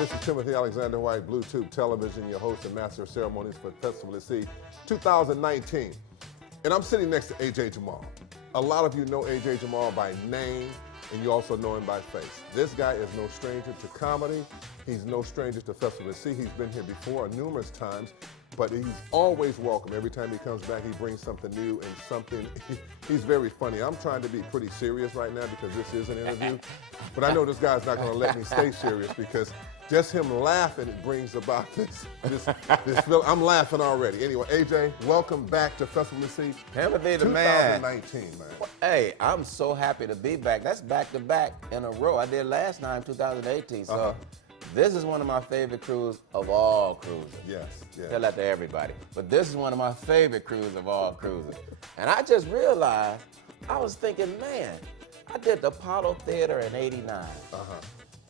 This is Timothy Alexander White, Blue Tube Television, your host and master of ceremonies for Festival at Sea 2019. And I'm sitting next to AJ Jamal. A lot of you know AJ Jamal by name, and you also know him by face. This guy is no stranger to comedy. He's no stranger to Festival at Sea. He's been here before numerous times, but he's always welcome. Every time he comes back, he brings something new and something. He's very funny. I'm trying to be pretty serious right now because this is an interview, but I know this guy's not going to let me stay serious because just him laughing brings about this feeling. I'm laughing already. Anyway, AJ, welcome back to Festival at Sea. Amphitheater, man. 2019, man. Well, hey, I'm so happy to be back. That's back-to-back in a row. I did last time, 2018. So this is one of my favorite cruises of all cruises. Yes, yes. Tell that to everybody. But this is one of my favorite cruises of all cruises. And I just realized, I was thinking, man, I did the Apollo Theater in '89.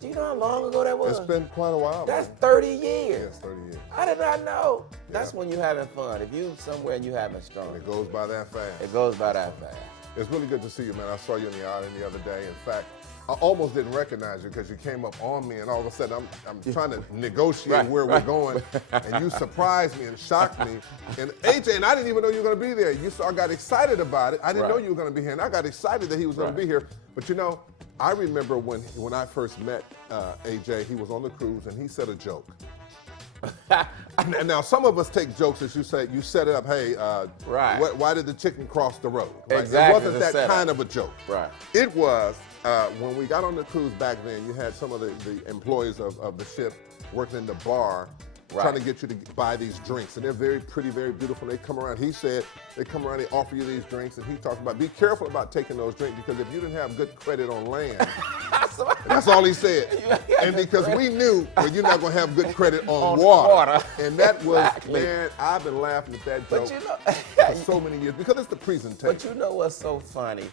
Do you know how long ago that was? It's been quite a while. That's man. 30 years. Yes, 30 years. I did not know. That's Yeah. when you're having fun. If you somewhere and you having strong, It goes by that fast. it goes by that fast. It's really good to see you, man. I saw you in the island the other day. In fact, I almost didn't recognize you because you came up on me, and all of a sudden I'm trying to negotiate where we're going, and you surprised me and shocked me. And AJ, and I didn't even know you were going to be there. I got excited about it. I didn't know you were going to be here, and I got excited that he was going to be here. But you know, I remember when I first met AJ, he was on the cruise, and he said a joke. And now some of us take jokes as you set it up. Hey, why did the chicken cross the road? Right? Exactly. It wasn't that kind of a joke. Right. It was when we got on the cruise back then. You had some of the employees of the ship working in the bar, trying to get you to buy these drinks, and they're very pretty, very beautiful. They come around. He said they come around, they offer you these drinks, and he talked about be careful about taking those drinks because if you didn't have good credit on land. That's all he said. And because we knew that you're not going to have good credit on water. And that was, man, I've been laughing at that joke for so many years because it's the presentation. But you know what's so funny?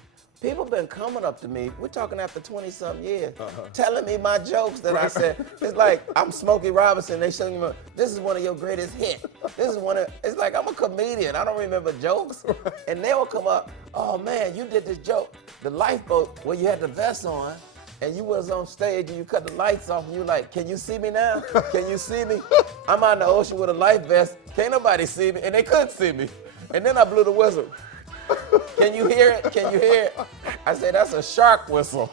People been coming up to me, we're talking after 20-something years, telling me my jokes that I said. It's like, I'm Smokey Robinson, they showing me, this is one of your greatest hits. It's like, I'm a comedian, I don't remember jokes. And they will come up, oh man, you did this joke, the Lifeboat, where you had the vest on, and you was on stage and you cut the lights off and you like, can you see me now? Can you see me? I'm out in the ocean with a life vest, can't nobody see me, and they couldn't see me. And then I blew the whistle. Can you hear it? Can you hear it? I said, that's a shark whistle.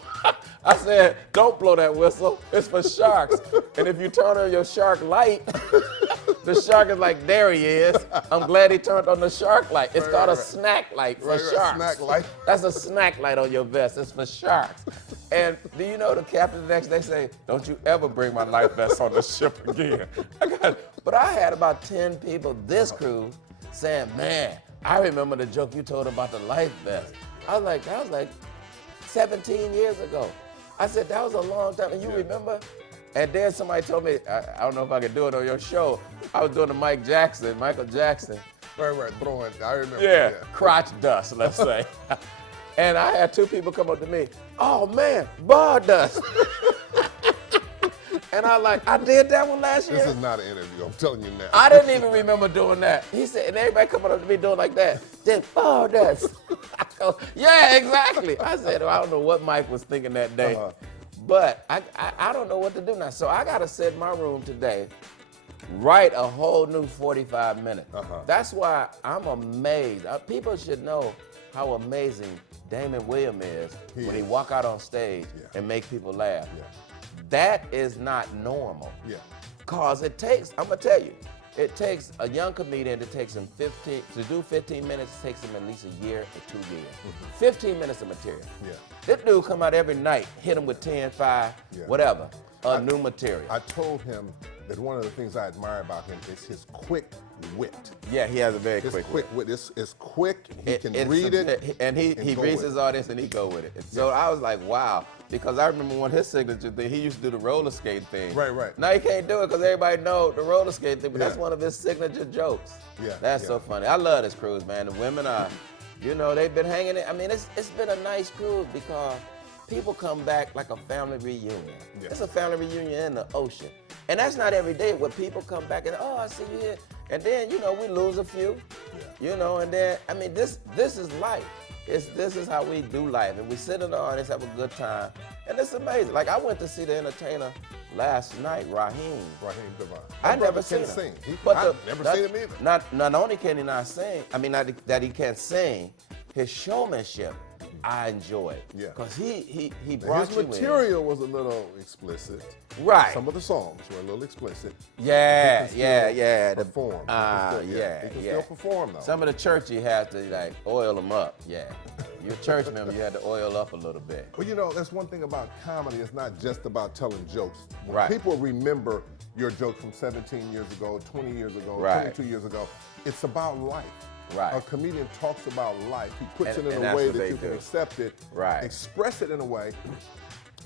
I said, don't blow that whistle. It's for sharks. And if you turn on your shark light, the shark is like, there he is. I'm glad he turned on the shark light. It's called a snack light for sharks. Snack light. That's a snack light on your vest. It's for sharks. And do you know the captain the next day say, don't you ever bring my life vest on the ship again. But I had about 10 people this cruise saying, man, I remember the joke you told about the life vest. I was like, that was like 17 years ago. I said, that was a long time, and you remember? And then somebody told me, I don't know if I could do it on your show. I was doing the Michael Jackson. Right, throwing, I remember. Yeah, crotch dust, let's say. And I had 2 people come up to me, oh man, bar dust. And I did that one last year. This is not an interview, I'm telling you now. I didn't even remember doing that. He said, and everybody coming up to me doing like that. Then, oh, that's. I go, yeah, exactly. I said, I don't know what Mike was thinking that day, but I don't know what to do now. So I got to sit in my room today, write a whole new 45 minutes. That's why I'm amazed. People should know how amazing Damon Williams is when he walk out on stage and make people laugh. That is not normal. Cause it takes, I'm gonna tell you, it takes a young comedian to do 15 minutes, it takes him at least a year or 2 years. 15 minutes of material. This dude come out every night, hit him with 10, 5, whatever, new material. I told him that one of the things I admire about him is his quick wit. Yeah, he has a very quick wit. It's quick, he can read it. And he reads his audience and he go with it. So I was like, wow. Because I remember one of his signature things, he used to do the roller skate thing. Right. Now he can't do it because everybody know the roller skate thing, but that's one of his signature jokes. That's so funny. I love this cruise, man. The women are, you know, they've been hanging in. I mean, it's been a nice cruise because people come back like a family reunion. It's a family reunion in the ocean. And that's not every day where people come back and, oh, I see you here. And then, you know, we lose a few, you know, and then, I mean, this is life. This is how we do life, and we sit in the audience, have a good time, and it's amazing. Like I went to see the entertainer last night, Raheem Devine. I never seen seen him. him. But I've never seen him either. Not only can he not sing, I mean not that he can't sing, his showmanship, I enjoy. Yeah. Because he brought His you in. material was a little explicit. Right. Some of the songs were a little explicit. Yeah. Perform. He can still perform though. Some of the church you had to like oil them up. Yeah. You're a church member, you had to oil up a little bit. Well, you know, that's one thing about comedy. It's not just about telling jokes. When Right. people remember your joke from 17 years ago, 20 years ago, Right. 22 years ago, it's about life. Right. A comedian talks about life. He puts And it in a that's way what that they you can do. accept it, Right. express it in a way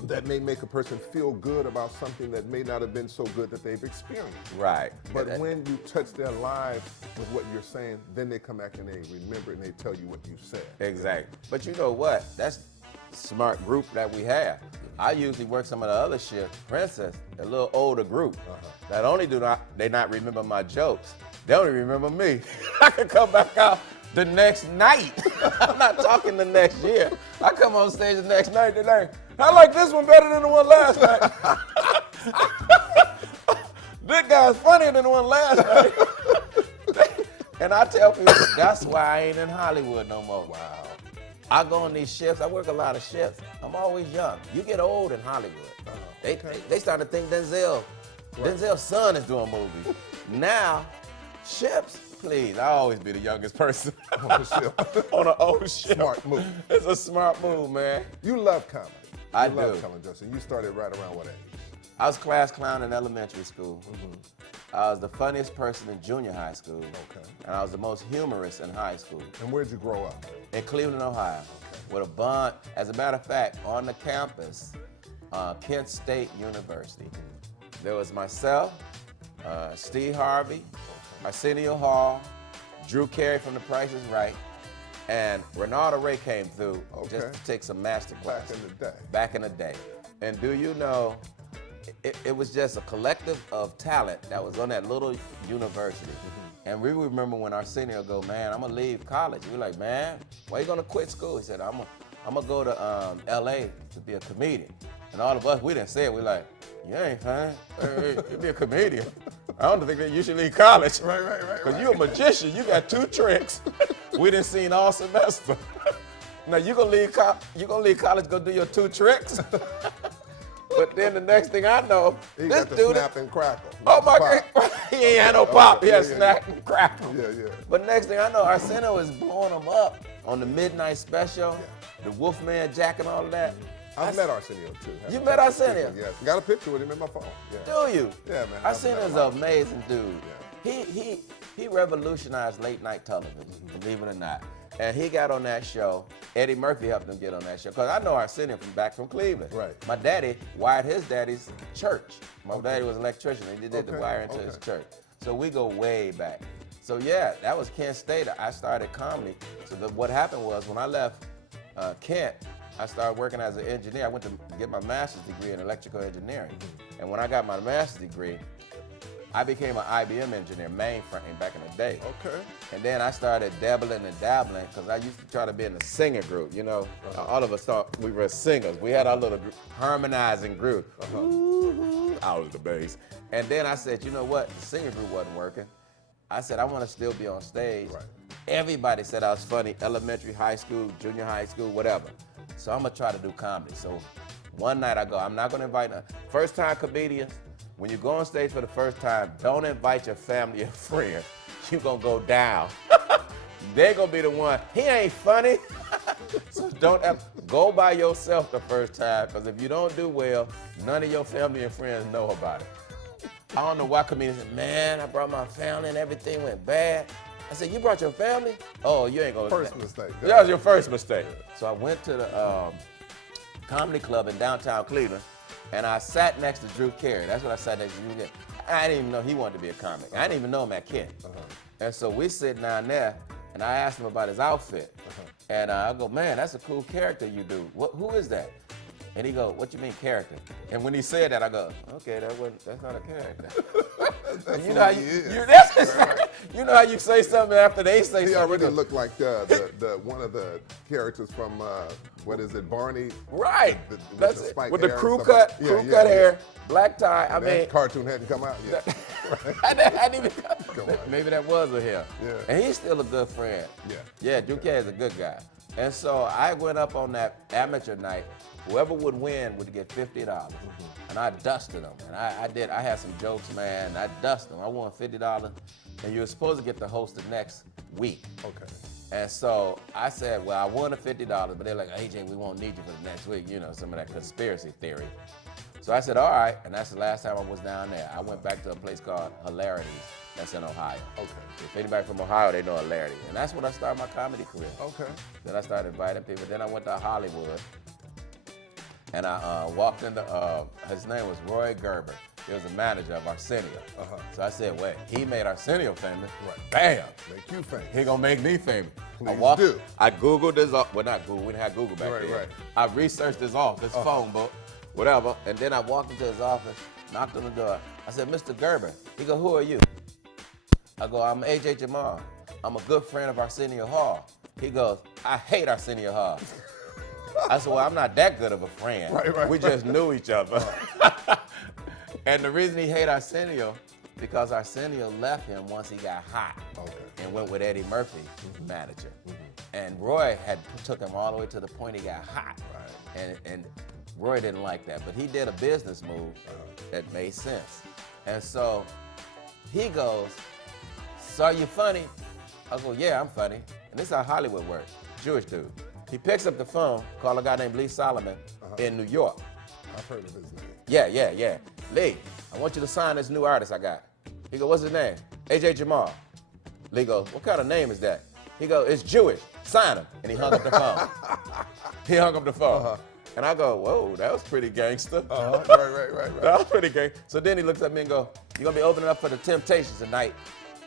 that may make a person feel good about something that may not have been so good that they've experienced. Right. But when you touch their lives with what you're saying, then they come back and they remember it and they tell you what you said. Exactly. But you know what? That's a smart group that we have. I usually work some of the other shit, Princess, a little older group. Not only do they not remember my jokes, they only remember me. I can come back out the next night. I'm not talking the next year. I come on stage the next night, they're like, I like this one better than the one last night. This guy's funnier than the one last night. And I tell people, that's why I ain't in Hollywood no more. Wow. I go on these shifts, I work a lot of shifts. I'm always young. You get old in Hollywood. They start to think Denzel's son is doing movies. Now, shifts, please, I always be the youngest person On the ship. on an old ship. Smart move. It's a smart move, man. You love comedy. I You love do. telling jokes. And you started right around what age? I was class clown in elementary school. I was the funniest person in junior high school. Okay. And I was the most humorous in high school. And where'd you grow up? In Cleveland, Ohio, with a bond. As a matter of fact, on the campus, Kent State University, there was myself, Steve Harvey, Arsenio Hall, Drew Carey from The Price is Right, and Renata Ray came through just to take some master classes. Back in the day. Back in the day. And do you know, it was just a collective of talent that was on that little university. And we remember when Arsenio go, man, I'm gonna leave college. We're like, man, why you gonna quit school? He said, I'm gonna go to LA to be a comedian. And all of us, we didn't say it. We're like, you ain't fine. You be a comedian. I don't think that you should leave college. Right. Because you're a magician. You got 2 tricks. We didn't see all semester. Now you gonna leave college, go do your 2 tricks. But then the next thing I know, He this got the dude, snap and crackle. oh my Pop. God, he ain't had no pop. He had Yeah. snap and crackle. Yeah. But next thing I know, Arsenio is blowing them up on the Midnight Special, the Wolfman Jack and all of that. I've met Arsenio too. You met Arsenio? Yes. Got a picture with him in my phone. Yeah. Do you? Yeah, man. Arsenio's an amazing dude. He revolutionized late night television, believe it or not. And he got on that show. Eddie Murphy helped him get on that show. Because I know Arsenio from Cleveland. Right. My daddy wired his daddy's church. My daddy was an electrician. He did the wire into his church. So we go way back. So yeah, that was Kent State. I started comedy. So what happened was when I left Kent, I started working as an engineer. I went to get my master's degree in electrical engineering. And when I got my master's degree, I became an IBM engineer, mainframe back in the day. Okay. And then I started dabbling because I used to try to be in a singer group, you know. All of us thought we were singers. We had our little harmonizing group. Out of the bass. And then I said, you know what? The singer group wasn't working. I said, I want to still be on stage. Right. Everybody said I was funny, elementary, high school, junior high school, whatever. So I'm going to try to do comedy. So one night I go, I'm not going to invite first-time comedians. When you go on stage for the first time, don't invite your family and friends. You're going to go down. They're going to be the one, he ain't funny. So go by yourself the first time, because if you don't do well, none of your family and friends know about it. I don't know why comedians say, man, I brought my family and everything went bad. I said, you brought your family? Oh, you ain't going to. First mistake. That was your first mistake. So I went to the comedy club in downtown Cleveland, and I sat next to Drew Carey. That's what I sat next to Drew Carey. I didn't even know he wanted to be a comic. I didn't even know him at Kent. And so we sit down there, and I asked him about his outfit. And I go, man, that's a cool character you do. Who is that? And he go, what you mean character? And when he said that, I go, okay, that's not a character. And you know how you know how you say something after they say He something. already looked like the one of the characters from what is it, Barney? Right. That's it. spiked With the hair and crew stuff cut, like- crew cut hair, black tie. I That mean, cartoon hadn't come out yet. I didn't even. Come on. Maybe that was a him. Yeah. And he's still a good friend. Yeah. Yeah, Duque is a good guy. And so I went up on that amateur night. Whoever would win would get $50. And I dusted them. And I had some jokes, man. I dusted them. I won $50. And you were supposed to get to host the next week. Okay. And so I said, well, I won the $50, but they're like, AJ, we won't need you for the next week. You know, some of that conspiracy theory. So I said, all right. And that's the last time I was down there. I went back to a place called Hilarities. That's in Ohio. Okay. If anybody from Ohio, they know Hilarity. And that's when I started my comedy career. Okay. Then I started inviting people. Then I went to Hollywood. And I walked into, his name was Roy Gerber. He was the manager of Arsenio. So I said, wait, he made Arsenio famous. Right. Bam. Make you famous. He gonna make me famous. Please do. I Googled his, well, not Google, we didn't have Google back then. Right. I researched his office, phone book, whatever. And then I walked into his office, knocked on the door. I said, Mr. Gerber. He go, who are you? I go, I'm AJ Jamal. I'm a good friend of Arsenio Hall. He goes, I hate Arsenio Hall. I said, well, I'm not that good of a friend. Right. We just knew each other. And the reason he hated Arsenio, because Arsenio left him once he got hot and went with Eddie Murphy, manager. And Roy had took him all the way to the point he got hot. And Roy didn't like that, but he did a business move that made sense. And so he goes, so are you funny? I go, yeah, I'm funny. And this is how Hollywood works, Jewish dude. He picks up the phone, call a guy named Lee Solomon in New York. I've heard of his name. Yeah. Lee, I want you to sign this new artist I got. He go, what's his name? AJ Jamal. Lee goes, what kind of name is that? He goes, it's Jewish. Sign him. And he hung up the phone. And I go, whoa, that was pretty gangster. Right. That was pretty gangster. So then he looks at me and go, you're gonna be opening up for the Temptations tonight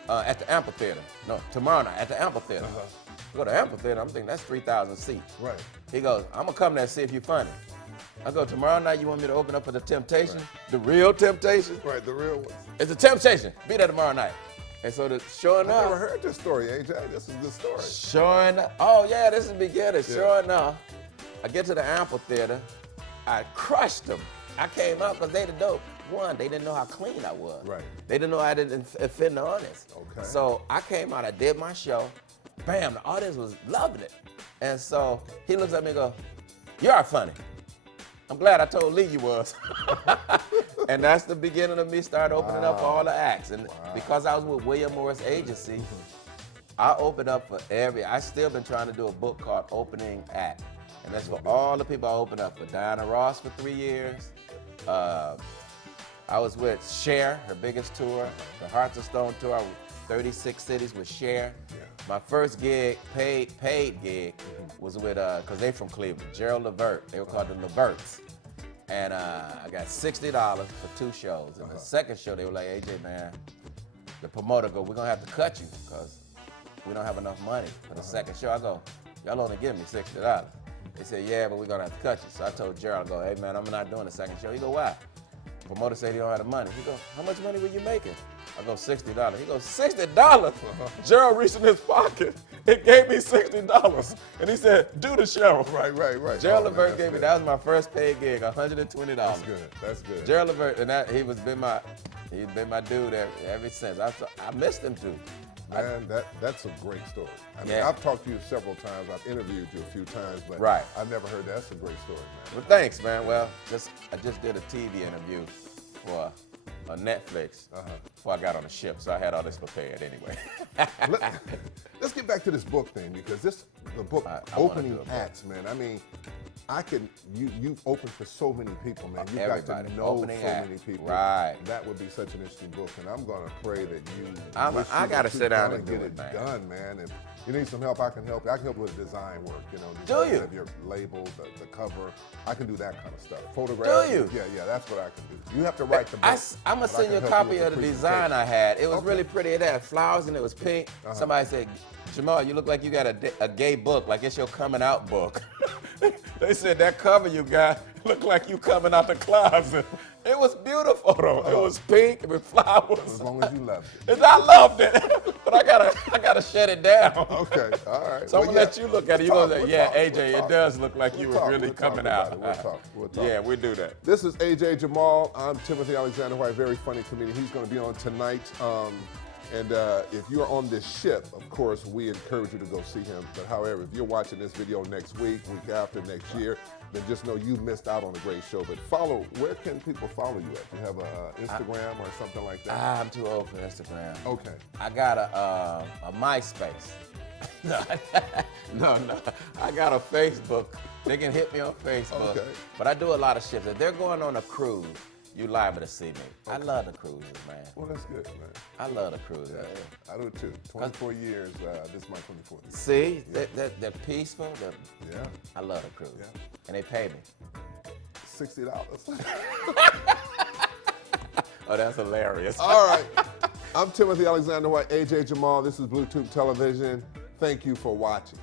at the Amphitheater. No, tomorrow night at the Amphitheater. I go to Amphitheater, I'm thinking that's 3,000 seats. Right. He goes, I'm gonna come there and see if you're funny. I go, tomorrow night you want me to open up for the Temptation? The real Temptation? Right, the real one. It's the Temptation. Be there tomorrow night. And so sure I've never enough. heard this story, AJ. This is a good story. Sure enough. Oh yeah, this is the beginning. Sure enough. I get to the Amphitheater. I crushed them. I came out because they the dope. One, they didn't know how clean I was. Right. They didn't know I didn't offend the audience. Okay. So I came out, I did my show. Bam, the audience was loving it. And so he looks at me and goes, you are funny. I'm glad I told Lee you was. And that's the beginning of me starting opening up for all the acts. And because I was with William Morris Agency, I opened up for I still been trying to do a book called Opening Act. And that's for all the people I opened up for. Diana Ross for 3 years. I was with Cher, her biggest tour, the Hearts of Stone tour, 36 cities with Cher. My first gig, paid gig, was with, because they from Cleveland, Gerald Burke. They were called the Leverts. And I got $60 for 2 shows. And the second show, they were like, AJ, man, the promoter go, we're going to have to cut you because we don't have enough money for the second show. I go, y'all only give me $60. They said, yeah, but we're going to have to cut you. So I told Gerald, I go, hey, man, I'm not doing the second show. He go, why? The promoter said he don't have the money. He go, how much money were you making? I go, $60. He goes, $60? Gerald reached in his pocket and gave me $60. And he said, do the show. Right. Gerald Burke gave me, that was my first paid gig, $120. That's good. Gerald Burke, and he's been my dude ever since. I missed him too. Man, that's a great story. I mean, Yeah. I've talked to you several times. I've interviewed you a few times, but Right. I've never heard that. That's a great story, man. Well, thanks, man. Well, I just did a TV interview for Netflix before I got on the ship, so I had all this prepared anyway. Let's get back to this book thing, because the book, I wanna Opening do a book. Acts, man. I mean, you've opened for so many people, man. You've Everybody. got to know Opening so act. many people. Right. That would be such an interesting book, and I'm gonna pray that you. I gotta sit down and get do it it, man. done, man. And you need some help, I can help you. I can help you with design work, Do design you? of your label, the cover. I can do that kind of stuff. Photographs. Do you? Yeah, that's what I can do. You have to write the book. I'm gonna but I send you a can help copy with of the the design I had. It was Okay. really pretty. It had flowers and it was pink. Somebody said, Jamal, you look like you got a gay book, like it's your coming out book. They said that cover you got looked like you coming out the closet. It was beautiful though. It was pink with flowers. As long as you loved it. And I loved it, but I gotta shut it down. Okay, all right. So I'm gonna let you look at it. You're gonna say, yeah, talk, AJ, we'll it does look like you were really We'll coming talk out. about it. We'll talk. Yeah, we do that. This is AJ Jamal. I'm Timothy Alexander White, very funny comedian. He's going to be on tonight. And if you're on this ship, of course, we encourage you to go see him. But however, if you're watching this video next week after, next year, then just know you missed out on a great show. But where can people follow you at? Do you have an Instagram or something like that? I'm too old for Instagram. Okay. I got a MySpace. No. I got a Facebook. They can hit me on Facebook. Okay. But I do a lot of ships. If they're going on a cruise, you liable to see me. Okay. I love the cruises, man. Well, that's good, man. I love the cruises. Yeah, I do too. 24 years. This is my 24th year. See, they're peaceful. Yeah. I love the cruise. Yeah. And they pay me. $60. Oh, that's hilarious. All right. I'm Timothy Alexander White, AJ Jamal. This is Bluetooth Television. Thank you for watching.